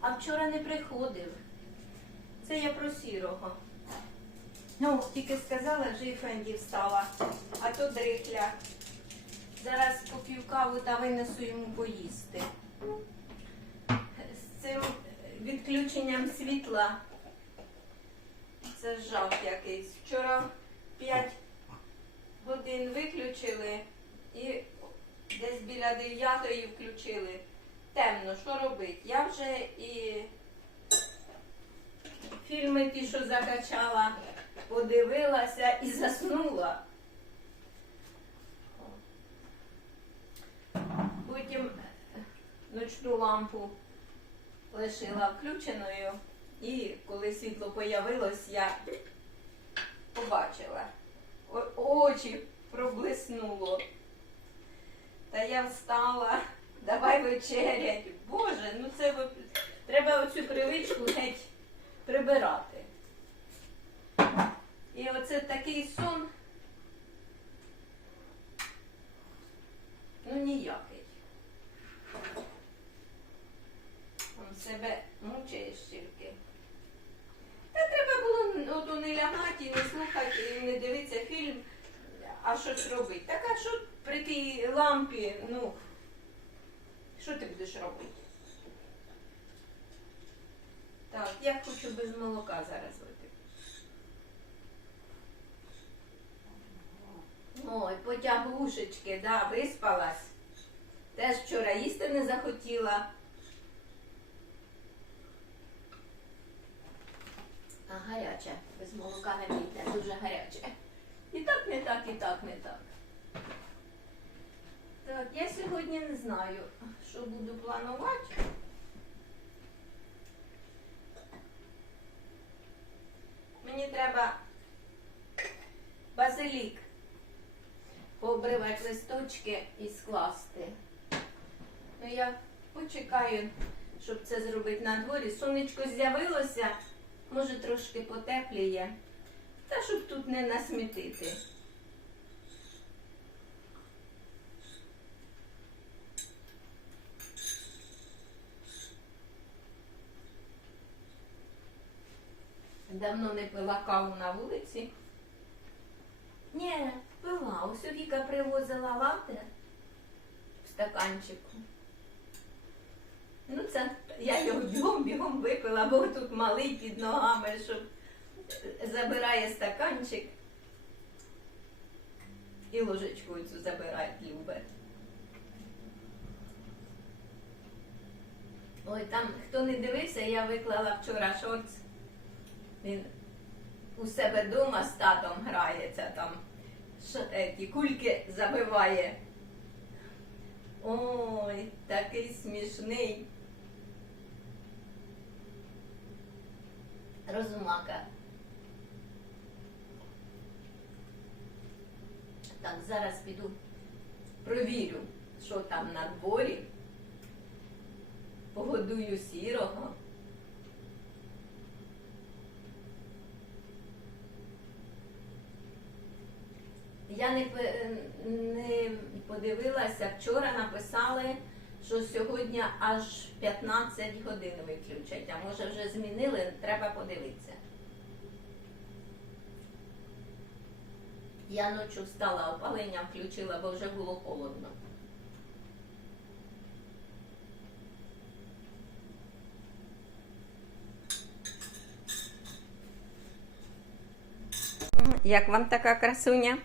а вчора не приходив. Це я про сірого. Ну, тільки сказала, вже і Фенді встала, а то дрихля. Зараз поп'ю каву та винесу йому поїсти. З цим відключенням світла це жах якийсь. Вчора 5 годин виключили і десь біля 9 включили. Темно, що робити? Я вже і фільми ті, що закачала, подивилася і заснула. Потім ночну лампу лишила включеною, і коли світло появилось, я побачила. О- Очі проблиснуло. Та я встала, давай вечерять. Боже, ну це треба оцю привичку геть прибирати. І оце такий сон. Ну ніякий. Он себе мучаєш тільки. Та треба було ото не лягати і не слухати, і не дивитися фільм, а що ж робити. Так а що при тій лампі, ну, що ти будеш робити? Так, я хочу без молока зараз випити. Ой, потягушечки, да, виспалась. Теж вчора їсти не захотіла. А гаряче, без молока не пійде, дуже гаряче. І так не так, і так не так. Так, я сьогодні не знаю, що буду планувати. Мені треба базилік пообривати листочки і скласти. Ну, я почекаю, щоб це зробити на дворі. Сонечко з'явилося, може трошки потепліє. Та щоб тут не насмітити. Давно не пила каву на вулиці. Ні, пила. Ось Віка привозила лати в стаканчику. Ну, це я його бігом-бігом випила, бо тут малий під ногами, що забирає стаканчик. І ложечку цю забирає любить. Ой, там хто не дивився, я виклала вчора шорт. Він у себе вдома з татом грається там. е, Ті кульки забиває. Ой, такий смішний. Розумака. Так, зараз піду провірю, що там на дворі. Погодую сірого. Я не, не подивилася, вчора написали, що сьогодні аж 15 годин виключать, а може вже змінили, треба подивитися. Я ночі встала, опалення включила, бо вже було холодно. Як вам така красуня?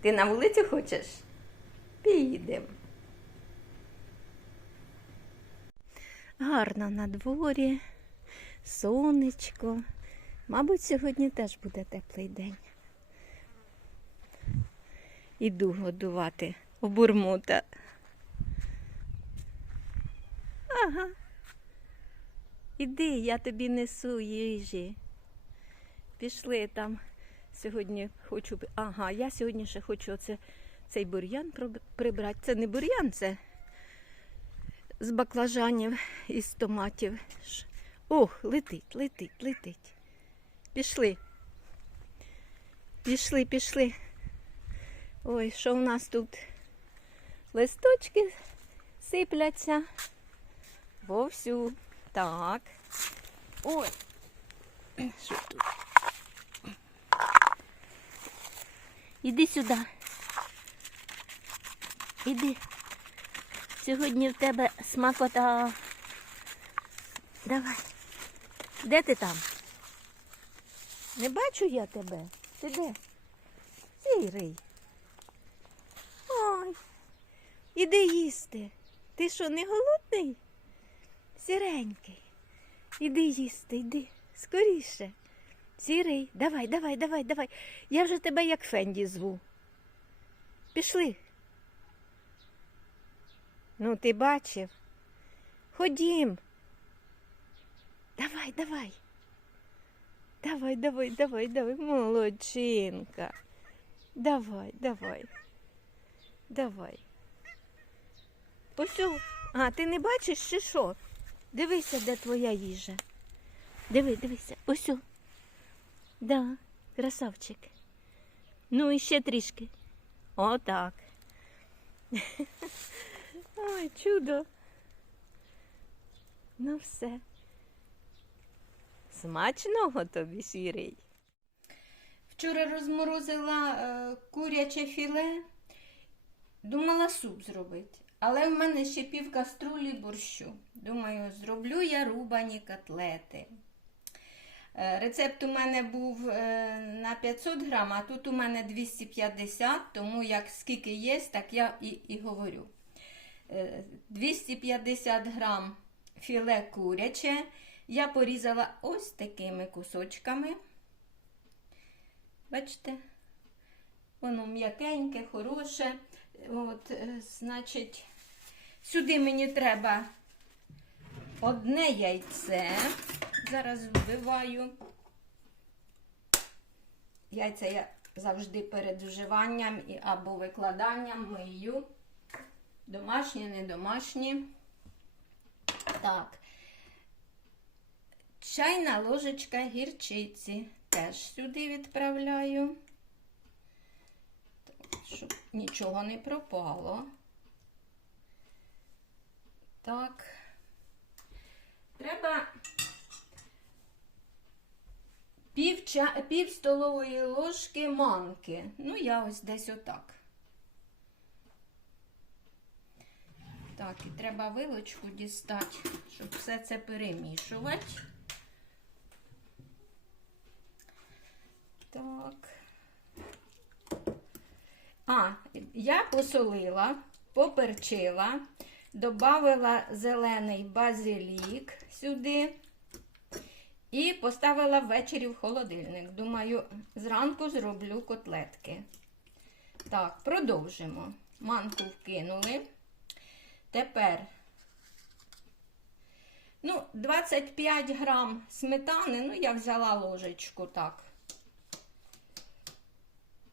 Ти на вулицю хочеш? Підемо. Гарно на дворі, сонечко. Мабуть, сьогодні теж буде теплий день. Іду годувати обурмута. Ага. Іди, я тобі несу їжі. Пішли там. Сьогодні хочу. Ага, я сьогодні ще хочу оце, цей бур'ян прибрати. Це не бур'ян, це з баклажанів і з томатів. Ох, летить, летить, летить. Пішли. Пішли, пішли. Ой, що у нас тут? Листочки сипляться вовсю. Так. Ой. Що тут? Іди сюди. Іди. Сьогодні в тебе смакота. Давай. Де ти там? Не бачу я тебе. Ти де? Сірий. Ой. Іди їсти. Ти що, не голодний? Сіренький. Іди їсти, йди. Скоріше. Сірий, давай, давай, давай, давай. Я вже тебе як Фенді зву. Пішли. Ну, ти бачив. Ходім. Давай, давай. Давай, давай, давай, давай, молодчинка. Давай, давай. Давай. Ось. А, ти не бачиш чи що? Дивися, де твоя їжа. Диви, дивися. Ось. Да, красавчик. Ну і ще трішки. Отак. Ой, чудо. Ну все. Смачного тобі, сірий. Вчора розморозила е, куряче філе. Думала суп зробити. Але в мене ще пів каструлі борщу. Думаю, зроблю я рубані котлети. Е, Рецепт у мене був е, на 500 грам, а тут у мене 250, тому як скільки є, так я і, і говорю. Е, 250 грам філе куряче. Я порізала ось такими кусочками. Бачите? Воно м'якеньке, хороше. От, е, значить, сюди мені треба одне яйце. Зараз вбиваю. Яйця я завжди перед вживанням або викладанням мию. Домашні, не домашні. Так. Чайна ложечка гірчиці теж сюди відправляю, щоб нічого не пропало. Так. Треба пів, ча... пів столової ложки манки. Ну, я ось десь отак. Так, і треба вилочку дістати, щоб все це перемішувати. Так. А, я посолила, поперчила, додала зелений базилік сюди і поставила ввечері в холодильник. Думаю, зранку зроблю котлетки. Так, продовжимо. Манку вкинули. Тепер ну, 25 грам сметани, ну, я взяла ложечку так.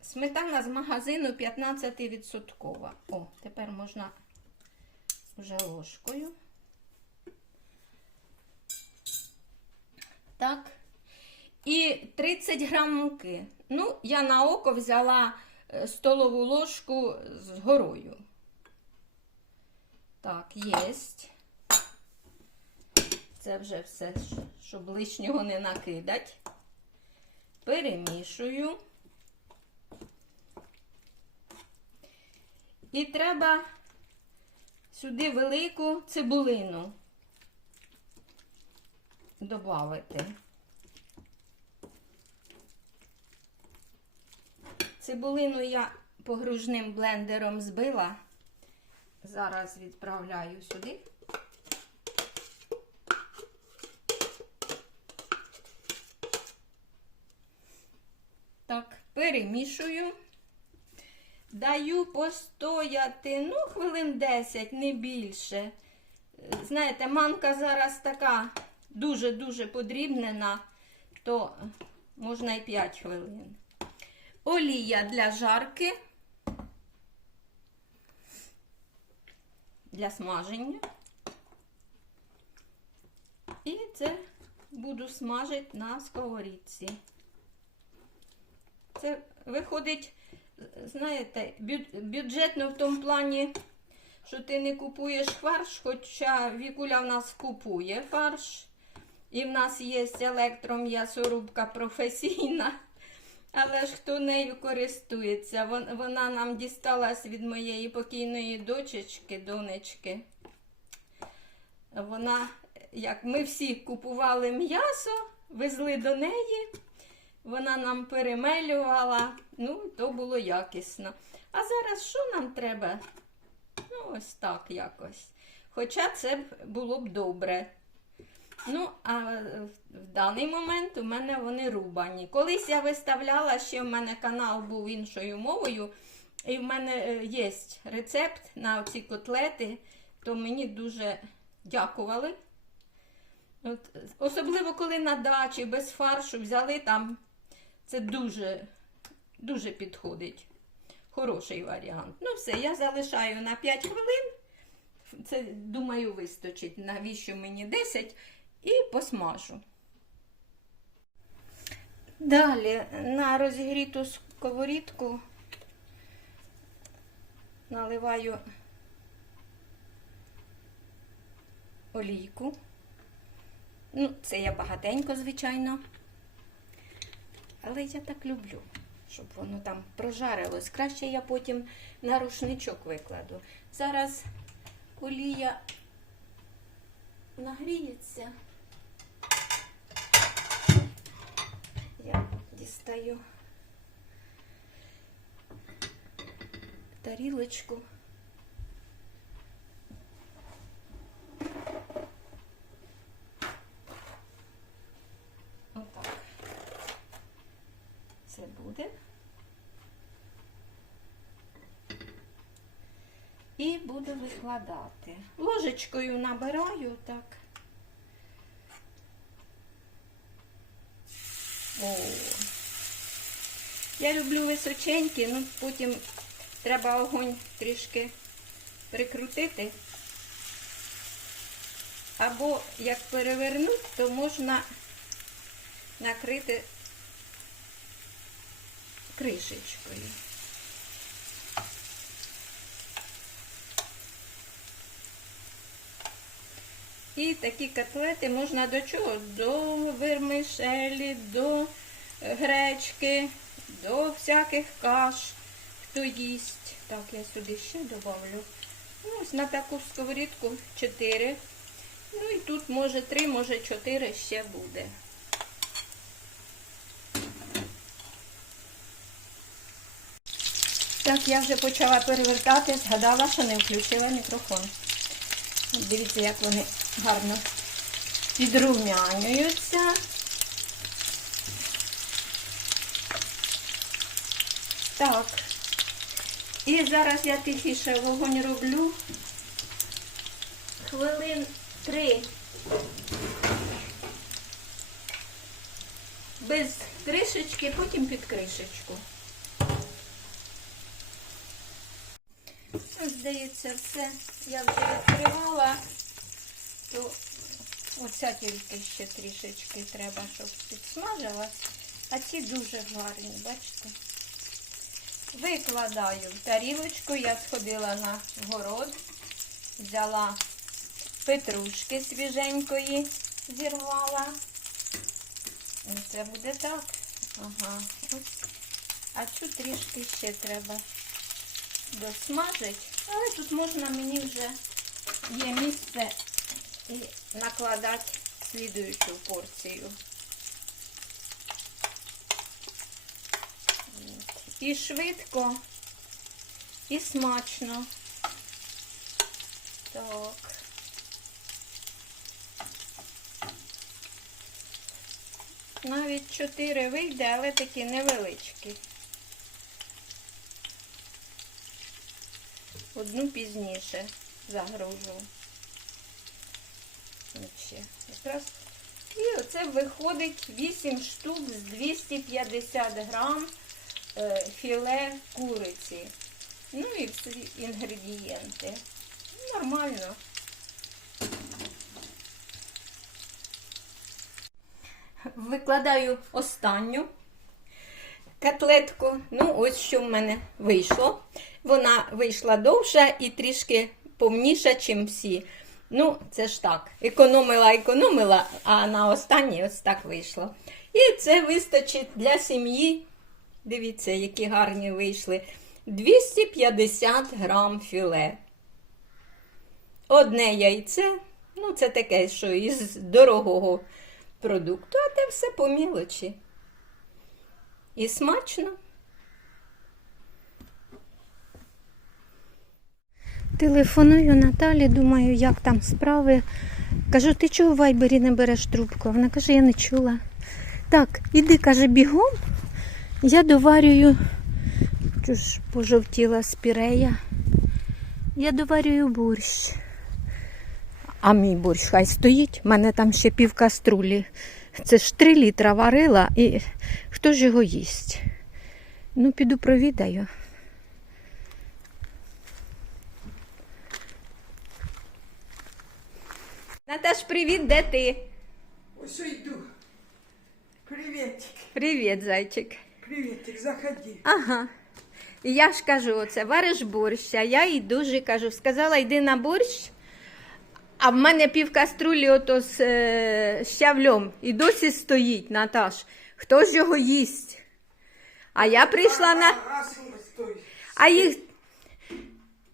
Сметана з магазину 15%. О, тепер можна вже ложкою. Так. І 30 грам муки. Ну, я на око взяла е, столову ложку з горою. Так, єсть. Це вже все, щоб лишнього не накидать. Перемішую. І треба сюди велику цибулину додати. Цибулину я погружним блендером збила. Зараз відправляю сюди. Так, перемішую. Даю постояти, ну, хвилин 10, не більше. Знаєте, манка зараз така дуже-дуже подрібнена, то можна і 5 хвилин. Олія для жарки, для смаження. І це буду смажити на сковорідці. Це виходить знаєте, бюджетно в тому плані, що ти не купуєш фарш, хоча Вікуля в нас купує фарш. І в нас є електром'ясорубка професійна. Але ж хто нею користується? Вона нам дісталась від моєї покійної дочечки, донечки. Вона, як ми всі купували м'ясо, везли до неї, вона нам перемелювала, ну, то було якісно. А зараз що нам треба? Ну, ось так якось. Хоча це було б добре. Ну, а в даний момент у мене вони рубані. Колись я виставляла, ще в мене канал був іншою мовою, і в мене е, є рецепт на ці котлети, то мені дуже дякували. От, особливо, коли на дачі без фаршу взяли там, це дуже, дуже підходить. Хороший варіант. Ну, все, я залишаю на 5 хвилин. Це, думаю, вистачить. Навіщо мені 10 і посмажу. Далі на розігріту сковорідку наливаю олійку. Ну, це я багатенько, звичайно. Але я так люблю, щоб воно там прожарилось. Краще я потім на рушничок викладу. Зараз олія нагріється. Я дістаю тарілочку. Отак. Це буде. І буду викладати. Ложечкою набираю так. О. Я люблю височенькі, ну потім треба огонь трішки прикрутити. Або як перевернуть, то можна накрити кришечкою. І такі котлети можна до чого? До вермишелі, до гречки, до всяких каш, хто їсть. Так, я сюди ще додавлю. Ну, ось на таку сковорідку 4. Ну і тут може 3, може 4 ще буде. Так, я вже почала перевертати, згадала, що не включила мікрофон. Дивіться, як вони гарно підрумянюються. Так. І зараз я тихіше вогонь роблю. Хвилин три. Без кришечки, потім під кришечку. Ось, Здається, все я вже відкривала, то оця тільки ще трішечки треба, щоб підсмажилась. А ці дуже гарні, бачите? Викладаю в тарілочку, я сходила на город, взяла петрушки свіженької, зірвала. Це буде так. Ага. А цю трішки ще треба досмажить. Але тут можна мені вже є місце і накладати слідуючу порцію. І швидко, і смачно. Так. Навіть чотири вийде, але такі невеличкі. Одну пізніше загружу. Якраз. І оце виходить 8 штук з 250 грам е, філе куриці. Ну і всі інгредієнти. Нормально. Викладаю останню котлетку. Ну, ось що в мене вийшло. Вона вийшла довша і трішки повніша, чим всі. Ну, це ж так. Економила, економила, а на останній ось так вийшло. І це вистачить для сім'ї. Дивіться, які гарні вийшли. 250 грам філе. Одне яйце, ну це таке, що із дорогого продукту, а те все по мілочі. І смачно. Телефоную Наталі, думаю, як там справи. Кажу, ти чого в вайбері не береш трубку? Вона каже, я не чула. Так, іди, каже, бігом. Я доварюю. Ж пожовтіла спірея. Я доварюю борщ. А мій борщ хай стоїть. У мене там ще пів каструлі. Це ж три літра варила і хто ж його їсть? Ну, піду провідаю. Наташ, привіт, де ти? Ось йду. Приветик, Привіт, зайчик. приветик, заходи. Ага. І я ж кажу, оце вариш борщ, а я їй дуже кажу, сказала, йди на борщ, а в мене пів каструлі ото з е, щавлем і досі стоїть, Наташ. Хто ж його їсть? А я прийшла на. А їх.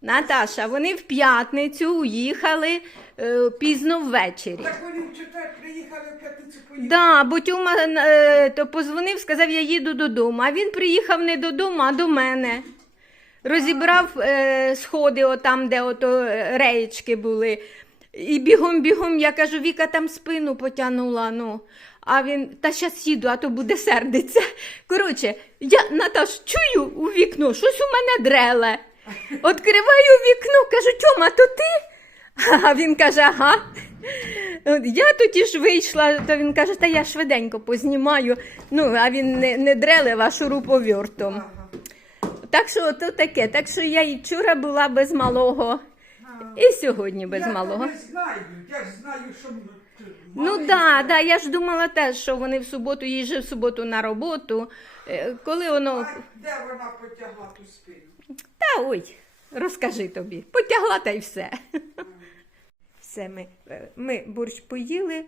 Наташа, вони в п'ятницю уїхали е, пізно ввечері. Так вони в четвер приїхали в п'ятницю поїхали. Да, бо Тьома е, то позвонив, сказав, я їду додому. А він приїхав не додому, а до мене. Розібрав е, сходи отам, де ото е, реєчки були. І бігом-бігом, я кажу, Віка там спину потягнула. Ну. А він, та щас їду, а то буде сердиться. Коротше, я Наташ чую у вікно, щось у мене дреле. Відкриваю вікно, кажу, Тьома, то ти? А він каже, ага. Я тоді ж вийшла, то він каже, та я швиденько познімаю. Ну, а він не, не дрелив, а шуруповертом. Ага. Так що то таке. Так що я і вчора була без малого, і сьогодні без я малого. тебе знаю, я ж знаю, що... Ну маленький. да, да, я ж думала теж, що вони в суботу їжджу в суботу на роботу. Е, Коли воно. А де вона потягла ту спину? Та ой, розкажи тобі. Потягла та й все. Все, ми, е, ми борщ поїли,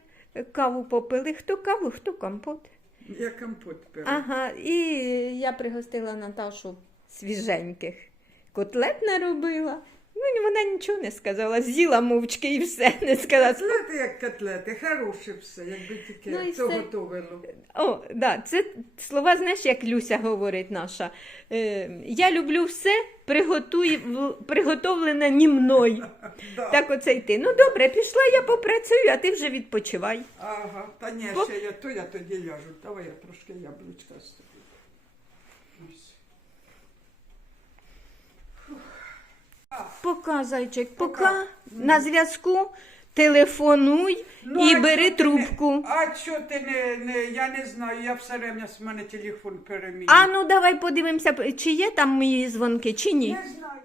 каву попили. Хто каву, хто компот. Я компот пила. Ага, і я пригостила Наташу свіженьких. Котлет наробила. Ну, вона нічого не сказала, з'їла мовчки і все, не сказала. Котлети як котлети, хороше все, якби тільки Ну, це все. готовило. О, да, це слова, знаєш, як Люся говорить наша. Е, я люблю все приготовлене ні мною. Да. Так оце й ти. Ну добре, пішла, я попрацюю, а ти вже відпочивай. Ага, та ні, Бо- ще я то, я тоді ляжу. Давай я трошки яблучка з тобою. Ось. Пока, зайчик, пока. На зв'язку. Телефонуй Ну, і а бери чого ти трубку. Не, а що ти не, не, я не знаю, я все время з мене телефон перемінюю. А ну давай подивимося, чи є там мої дзвонки, чи ні. Не знаю.